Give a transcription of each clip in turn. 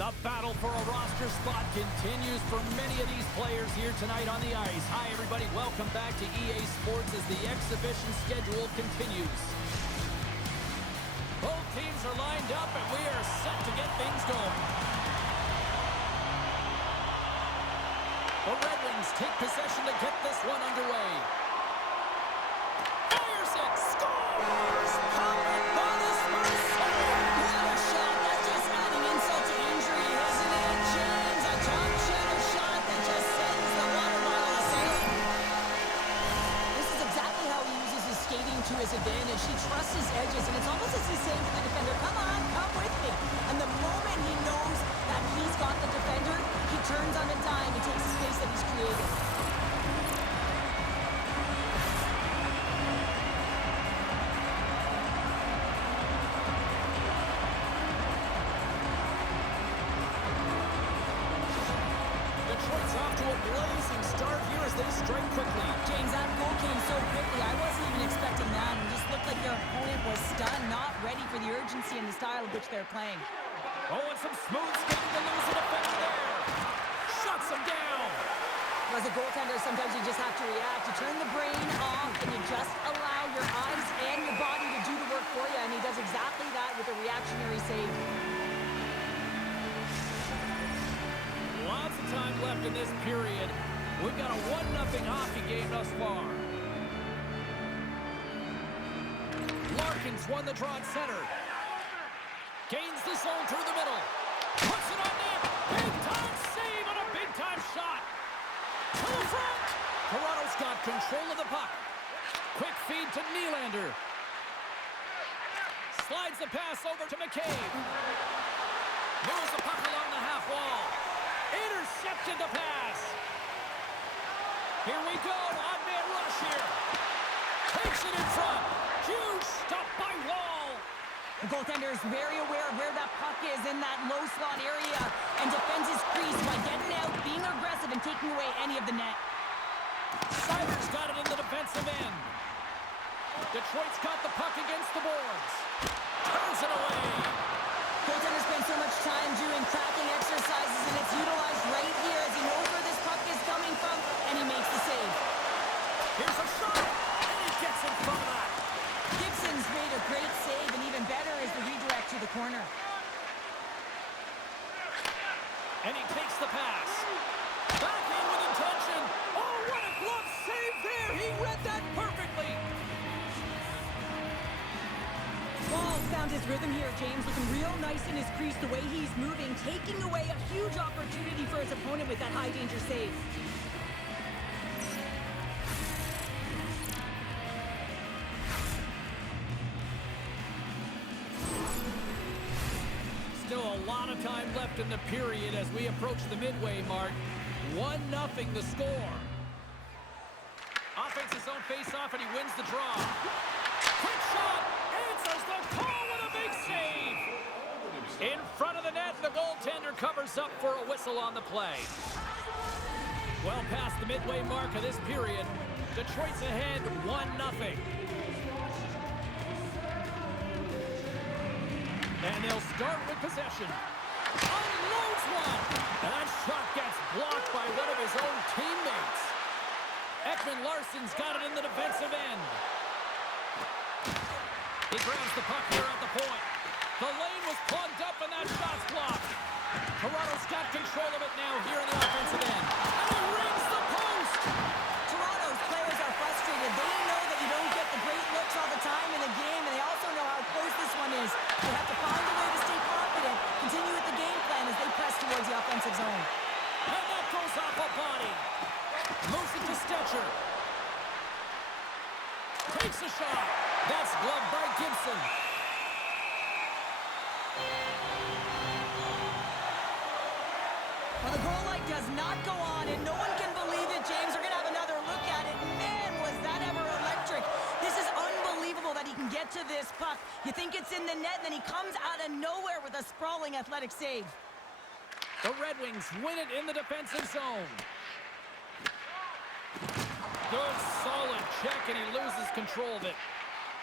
The battle for a roster spot continues for many of these players here tonight on the ice. Hi, everybody. Welcome back to EA Sports as the exhibition schedule continues. Both teams are lined up, and we are set to get things going. The Red Wings take possession to get this one underway. Fires it. Scores! Power bonus for Sutter. What a shot. That's just adding insult to injury, isn't it, James? A top channel shot that just sends the water bottle sailing. This is exactly how he uses his skating to his advantage. He trusts his edges, and it's almost as he's saying to the defender, come on, come with me. And the moment he knows that he's got the defender, he turns on a dime and takes the space that he's created. Detroit's off to a blazing start here as they strike quickly. James, that goal came so quickly. I wasn't even expecting that. It just looked like their opponent was stunned, not ready for the urgency and the style of which they're playing. Oh, and some smooth skating to lose a defender there. Shuts him down. As a goaltender, sometimes you just have to react. You turn the brain off, and you just allow your eyes and your body to do the work for you, and he does exactly that with a reactionary save. Lots of time left in this period. We've got a 1-0 hockey game thus far. Larkin's won the draw at center. Gains the zone through the middle. Puts it on net. Big-time save and a big-time shot. To the front. Toronto's got control of the puck. Quick feed to Nylander. Slides the pass over to McCabe. Moves the puck along the half wall. Intercepted the pass. Here we go. Odd-man rush here. Takes it in front. Huge stop by Wall. The goaltender is very aware of where that puck is in that low slot area and defends his crease by getting out, being aggressive, and taking away any of the net. Sider's got it in the defensive end. Detroit's got the puck against the boards. Turns it away. Goaltender spends so much time doing tracking exercises, and it's utilized right here as he knows where this puck is coming from, and he makes the save. Here's a shot, and he gets in front of that. Gibson's made a great save, and even better is the redirect to the corner. And he takes the pass. Back in with intention. Oh, what a glove save there. He read that perfectly. Wall's found his rhythm here, James, looking real nice in his crease, the way he's moving, taking away a huge opportunity for his opponent with that high-danger save. Still a lot of time left in the period as we approach the midway mark. 1-0 the score. Offense his own face-off, and he wins the draw. Quick shot! Answers the call with a big save! In front of the net, the goaltender covers up for a whistle on the play. Well past the midway mark of this period, Detroit's ahead 1-0. And they'll start with possession. Unloads one! And that shot gets blocked by one of his own teammates. Ekman-Larsson's got it in the defensive end. He grabs the puck here at the point. The lane was plugged up and that shot's blocked. Toronto's got control of it now here in the offensive end. And he rings the post! Toronto's players are frustrated. They know that you don't get the great looks all the time in the game, and they also know how close this one is. They have to find a way to stay confident, continue with the game plan as they press towards the offensive zone. And that goes off a body. Moves it to Stetcher. Takes a shot. That's gloved by Gibson. Well, the goal light does not go on, and no one can believe it, James. We're going to have another look at it. Man, was that ever electric. This is unbelievable that he can get to this puck. You think it's in the net, and then he comes out of nowhere with a sprawling athletic save. The Red Wings win it in the defensive zone. Good, solid check, and he loses control of it.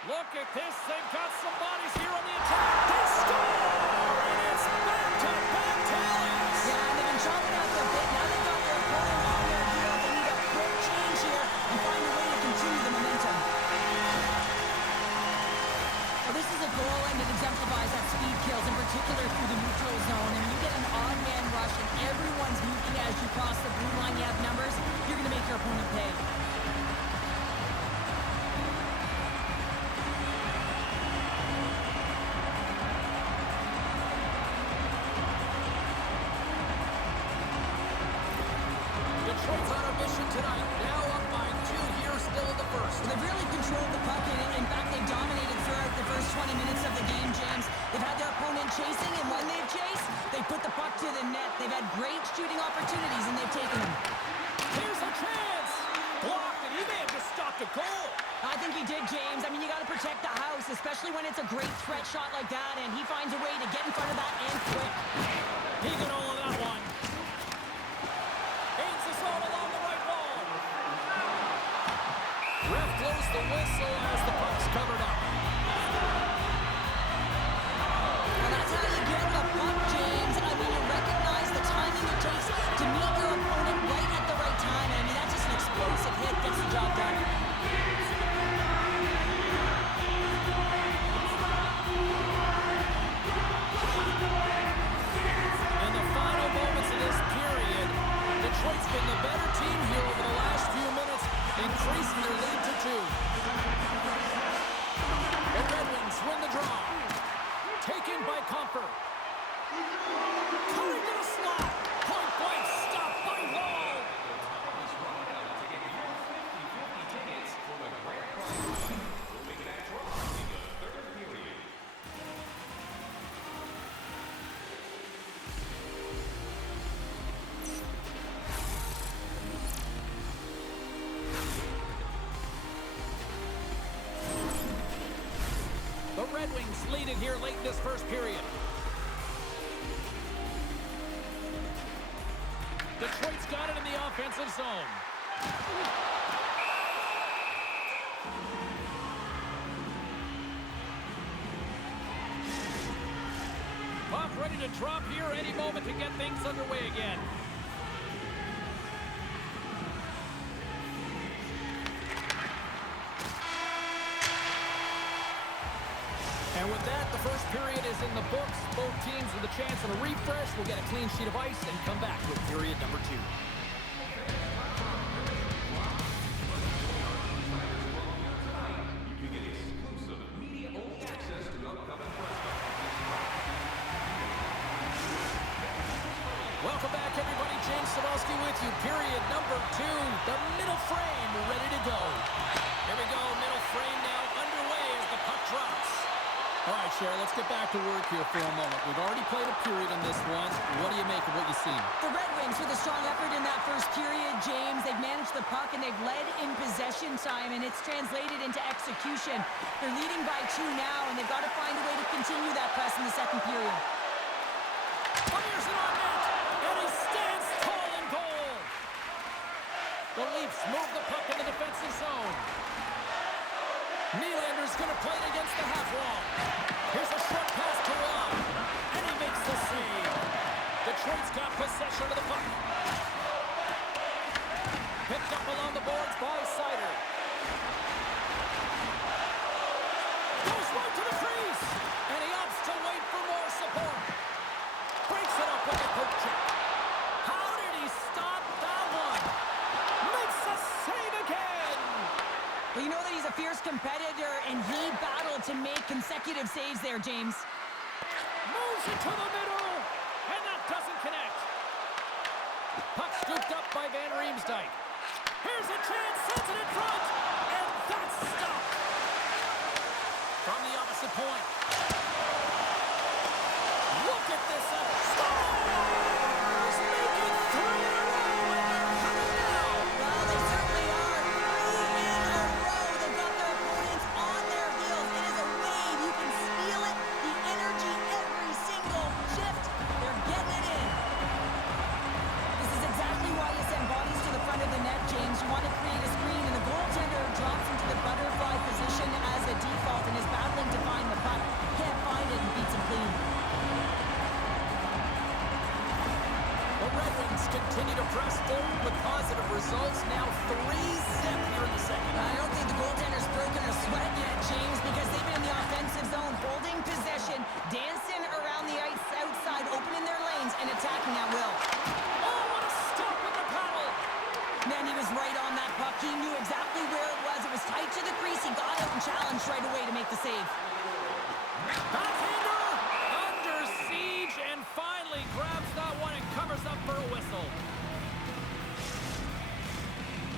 Look at this. They've got some bodies here on the attack. They score! And it's back-to-back tallies. Yeah, and they've been chomping at the bit. Now they've got their opponent on their heels. They need a quick change here and find a way to continue the momentum. Well, this is a goal, and it exemplifies that speed kills, in particular through the neutral zone. And when you get an odd man rush and everyone's moving as you cross the blue line, you have numbers, you're going to make your opponent pay. Detroit's on a mission tonight. Now up by 2 here, still in the first. Well, they've really controlled the puck, and in fact, they've dominated throughout the first 20 minutes of the game, James. They've had their opponent chasing, and when they've chased, they put the puck to the net. They've had great shooting opportunities, and they've taken them. Here's a chance. Blocked, and he may have just stopped a goal. I think he did, James. I mean, you got to protect the house, especially when it's a great threat shot like that, and he finds a way to get in front of that and quick. He got all of that one. Aims the zone along the right wall. Ref blows the whistle as the puck's covered up. Well, that's how you get the puck, James. I mean, you recognize the timing it takes to meet your opponent right at the right time. And I mean, that's just an explosive hit, gets the job done. In the final moments of this period, Detroit's been the better team here over the last few minutes, increasing their lead to 2. The Red Wings win the draw. Taken by Comfort. Coming to the slot. Point blank, stopped by Wall. The Red Wings lead it here late in this first period. Detroit's got it in the offensive zone. Puck ready to drop here any moment to get things underway again. And with that, the first period is in the books. Both teams with a chance of a refresh will get a clean sheet of ice and come back with period number 2. Welcome back, everybody. James Cebulski with you. Period number 2. The middle frame ready to go. Here we go. Middle frame now underway as the puck drops. All right, Cheryl, let's get back to work here for a moment. We've already played a period in this one. What do you make of what you've seen? The Red Wings with a strong effort in that first period, James. They've managed the puck and they've led in possession time, and it's translated into execution. They're leading by 2 now, and they've got to find a way to continue that press in the second period. Fires it on net, and he stands tall in goal. The Leafs move the puck in the defensive zone. Nylander's going to play it against the half wall. Here's a short pass to Rob, and he makes the save. Detroit's got possession of the puck. Picked up along the boards by Sider. Goes right to the crease, and he opts to wait for more support. Breaks it up with the poke check. How did he stop that one? Makes the save again. Well, you know that he's a fierce competitor, and he battled to make consecutive saves there, James. Moves it to the middle, and that doesn't connect. Puck scooped up by Van Riemsdyk. Here's a chance, sends it in front, and that's stopped. From the opposite point. Look at this up. Scores! Make it 3 in a row, and they're coming now. Well, they certainly are. 3 in a row. They've got their opponents on their heels. It is a wave. You can feel it. The energy every single shift. They're getting it in. This is exactly why you send bodies to the front of the net, James. You want to create a screen, and the goaltender drops into the butterfly position as a default. results now 3-zip here in the second. I don't think the goaltender's broken a sweat yet, James, because they've been in the offensive zone, holding possession, dancing around the ice outside, opening their lanes, and attacking at will. Oh, what a stop with the paddle! Man, he was right on that puck. He knew exactly where it was. It was tight to the crease. He got out and challenged right away to make the save. Backhander under siege and finally grabs that one and covers up for a whistle.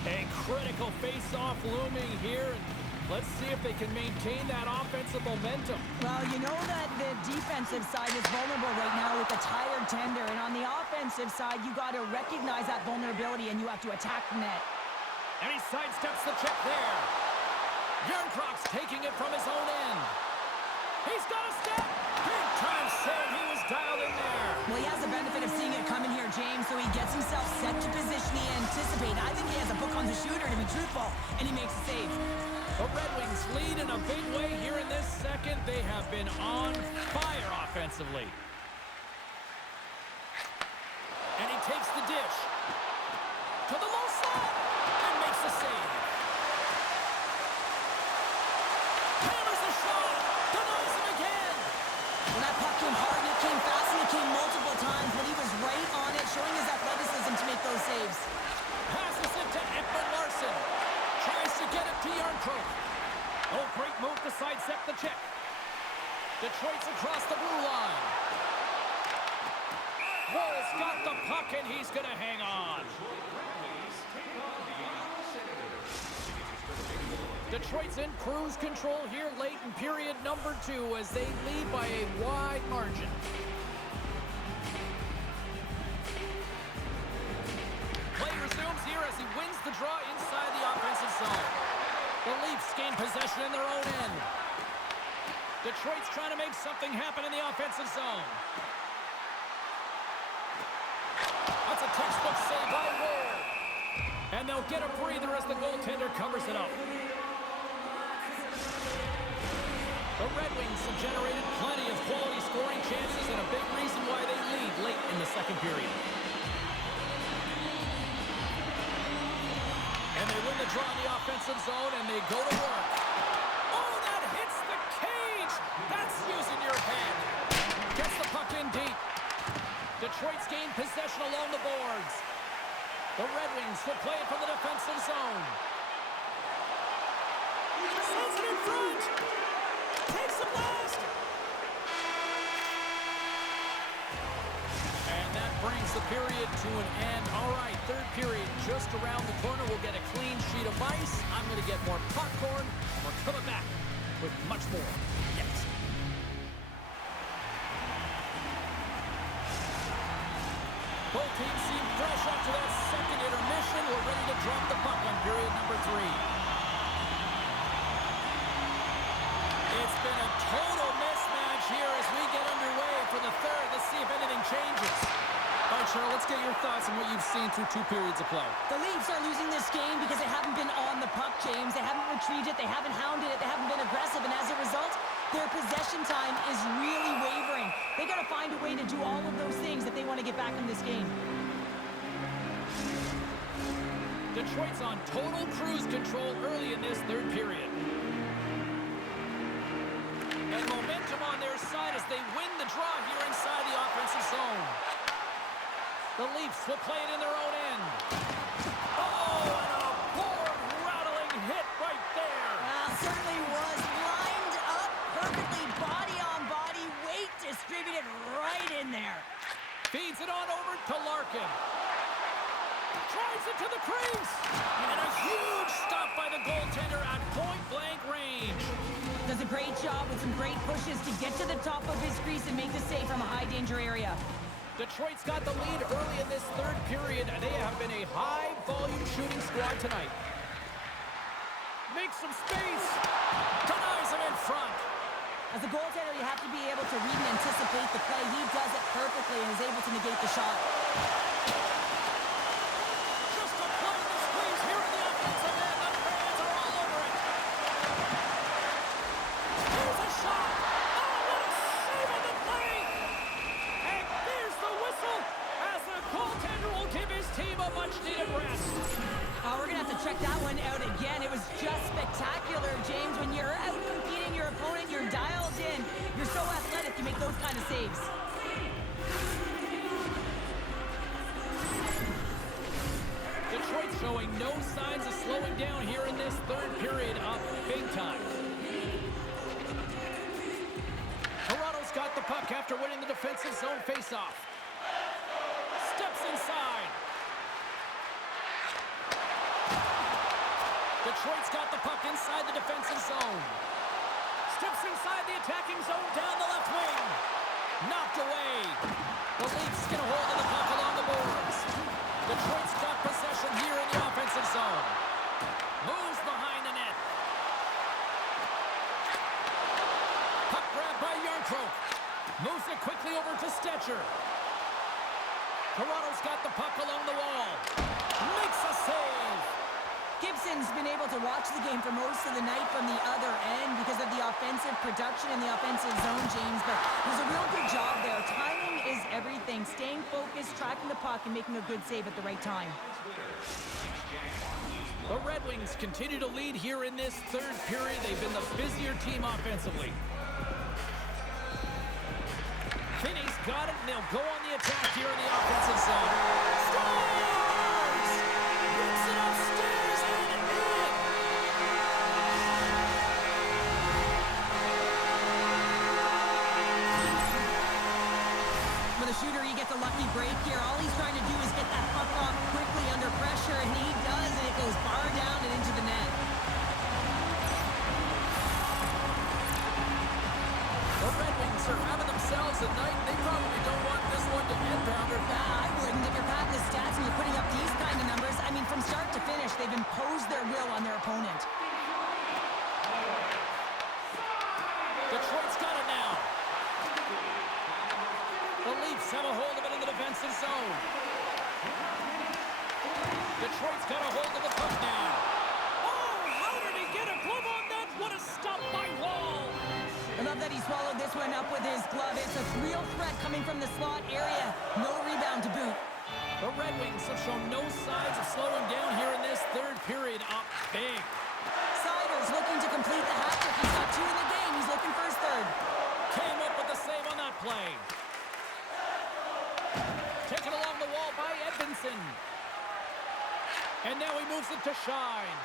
A critical face-off looming here. Let's see if they can maintain that offensive momentum. Well, you know that the defensive side is vulnerable right now with a tired tender. And on the offensive side, you got to recognize that vulnerability and you have to attack the net. And he sidesteps the check there. Yarncroft's taking it from his own end. He's got a step. Big time save. He was dialed in there. Well, he has the benefit of seeing it coming here, James, so he gets himself set to position he anticipates. I think he has a book on the shooter, to be truthful, and he makes a save. The Red Wings lead in a big way here in this second. They have been on fire offensively. And he takes the dish to the low slot and makes the save. Hammers the shot, denies him again. Well, that puck came hard, and it came fast, and it came multiple times, but he was right on it, showing his athleticism to make those saves. Passes it to Ekman Larson. Tries to get it to Yarncroft. Oh, great move to sidestep the check. Detroit's across the blue line. Wall's got the puck, and he's going to hang on. Detroit's in cruise control here late in period number 2 as they lead by a wide margin. Play resumes here as he wins the draw inside the offensive zone. The Leafs gain possession in their own end. Detroit's trying to make something happen in the offensive zone. That's a textbook save by Wall. And they'll get a breather as the goaltender covers it up. The Red Wings have generated plenty of quality scoring chances and a big reason why they lead late in the second period. And they win the draw in the offensive zone, and they go to work. Oh, that hits the cage! That's using your head. Gets the puck in deep. Detroit's gained possession along the boards. The Red Wings will play it from the defensive zone. Sends it in front! Takes the blast! And that brings the period to an end. All right, third period just around the corner. We'll get a clean sheet of ice. I'm going to get more popcorn, and we're coming back with much more next. Both teams seem fresh after that second intermission. We're ready to drop the puck on period number 3. It's been a total mismatch here as we get underway for the third. Let's see if anything changes. All right, Cheryl, let's get your thoughts on what you've seen through 2 periods of play. The Leafs are losing this game because they haven't been on the puck, James. They haven't retreated. They haven't hounded it. They haven't been aggressive. And as a result, their possession time is really wavering. They got to find a way to do all of those things if they want to get back in this game. Detroit's on total cruise control early in this third period. And momentum on their side as they win the draw here inside the offensive zone. The Leafs will play it in their own end. Oh, and a board-rattling hit right there. Certainly was lined up perfectly, body on body, weight distributed right in there. Feeds it on over to Larkin. Drives it to the crease. And a huge stop by the goaltender at point-blank range. Does a great job with some great pushes to get to the top of his crease and make the save from a high-danger area. Detroit's got the lead early in this third period, and they have been a high-volume shooting squad tonight. Makes some space. Denies him in front. As a goaltender, you have to be able to read and anticipate the play. He does it perfectly and is able to negate the shot. Just applying the squeeze here in the offensive end. The fans are all over it. Here's a shot. Oh, what a save on the play. And there's the whistle as the goaltender will give his team a much-needed rest. check that one out again. It was just spectacular, James. When you're out competing your opponent, you're dialed in. You're so athletic, you make those kind of saves. Detroit showing no signs of slowing down here in this third period up big time. Toronto's got the puck after winning the defensive zone faceoff. Steps inside. Detroit's got the puck inside the defensive zone. Steps inside the attacking zone down the left wing. Knocked away. The Leafs get a hold of the puck along the boards. Detroit's got possession here in the offensive zone. Moves behind the net. Puck grabbed by Yarncroke. Moves it quickly over to Stetcher. Toronto's got the puck along the wall. Makes a save. Gibson's been able to watch the game for most of the night from the other end because of the offensive production in the offensive zone, James, but there's a real good job there. Timing is everything. Staying focused, tracking the puck, and making a good save at the right time. The Red Wings continue to lead here in this third period. They've been the busier team offensively. Finney's got it, and they'll go on the attack here in the offensive zone. Scores! Rips it upstairs and in! With a shooter, he gets a lucky break here. All he's trying to do is get that puck off quickly under pressure, and he does, and it goes bar down and into the net. The Red Wings are having themselves a night. They probably don't want this one to end, Pounder. I wouldn't. If you're patting the stats and you're putting up these kind of numbers, I mean, from start to finish, they've imposed their will on their opponent. Detroit's got it now. The Leafs have a hold of it in the defensive zone. Detroit's got a hold of the puck now. Oh, how did he get a glove on that? What a stop by Wall. I love that he swallowed this one up with his glove. It's a real threat coming from the slot area. No rebound to boot. The Red Wings have shown no signs of slowing down here in this third period up big. Siders looking to complete the hat-trick. He's got two in the game. He's looking for his third. Came up with the save on that play. Taken along the wall by Edmondson. And now he moves it to Shine.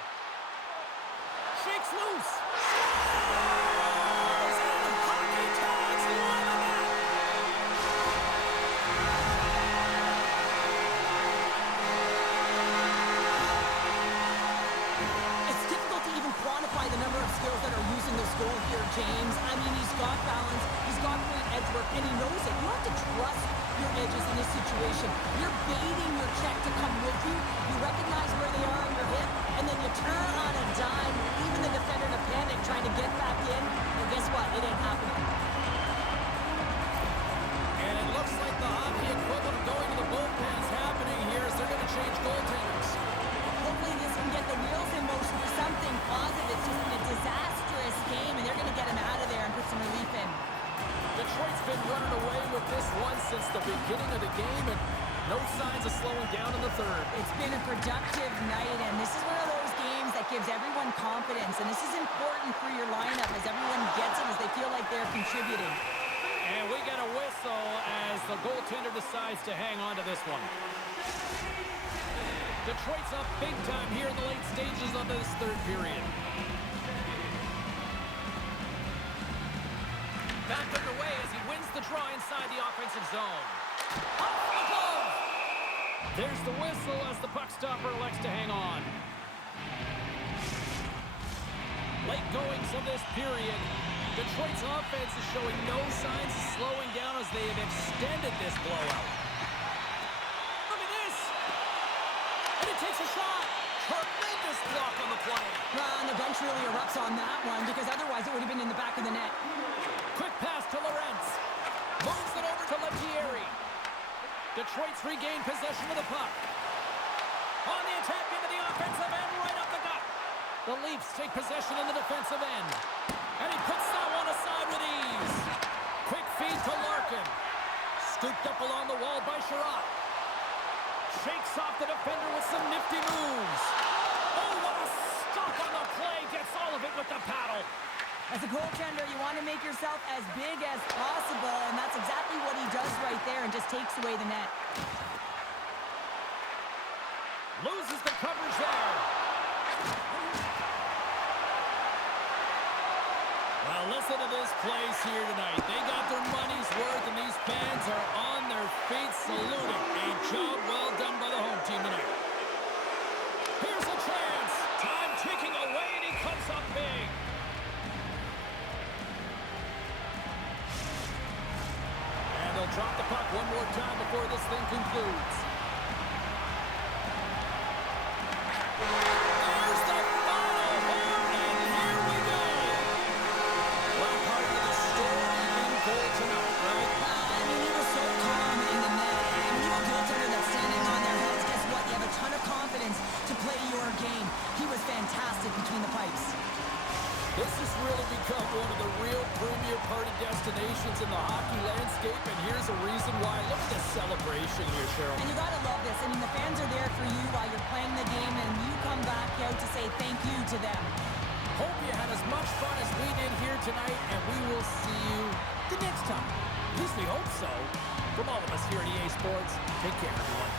Shakes loose. Scores! And hockey tags line the net. It's difficult to even quantify the number of skills that are using this goal here, James. I mean, he's got balance, he's got great edge work, and he knows it. You have to trust your edges in this situation. You're baiting your check to come with you. You recognize where they are on your hip, and then you turn on a dime, leaving the defender to panic, trying to get back in. And guess what? It ain't happening. And it looks like the hockey equivalent of going to the bullpen is happening here as they're going to change goaltenders. Hopefully this can get the wheels in motion for something positive. It's just been a disastrous game, and they're going to get him out of there and put some relief in. Detroit's been running away with this one since the beginning of the game, and no signs of slowing down in the third. It's been a productive night, and this is one of those games that gives everyone confidence, and this is important for your lineup as everyone gets it, as they feel like they're contributing. And we get a whistle as the goaltender decides to hang on to this one. Detroit's up big time here in the late stages of this third period. Back underway as he wins the draw inside the offensive zone. Off the glove! There's the whistle as the puck stopper elects to hang on. Late goings of this period. Detroit's offense is showing no signs of slowing down as they have extended this blowout. Look at this! And he takes a shot! Tremendous block on the play. Well, and the bench really erupts on that one, because otherwise it would have been in the back of the net. Quick pass to Lorentz. Moves it over to Lettieri. Detroit's regained possession of the puck. On the attack into the offensive end, right up the gut. The Leafs take possession in the defensive end. And he puts that one aside with ease. Quick feed to Larkin. Scooped up along the wall by Sherratt. Shakes off the defender with some nifty moves. Oh, with the paddle. As a goaltender, you want to make yourself as big as possible, and that's exactly what he does right there and just takes away the net. Loses the coverage there. Well, listen to this place here tonight. They got their money's worth, and these fans are on their feet saluting. A job well done by the home team tonight. Here's a chance. Time ticking away, and he comes up big. And they'll drop the puck one more time before this thing concludes. There's the final horn, and here we go. Well, part of the story in goal tonight, right? I mean, he was so calm in the net. When you have a goaltender that's standing on their heads, guess what? You have a ton of confidence to play your game. He was fantastic between the pipes. This has really become one of the real premier party destinations in the hockey landscape, and here's a reason why. Look at the celebration here, Cheryl. And you got to love this. I mean, the fans are there for you while you're playing the game, and you come back out to say thank you to them. Hope you had as much fun as we did here tonight, and we will see you the next time. At least we hope so. From all of us here at EA Sports, take care, everyone.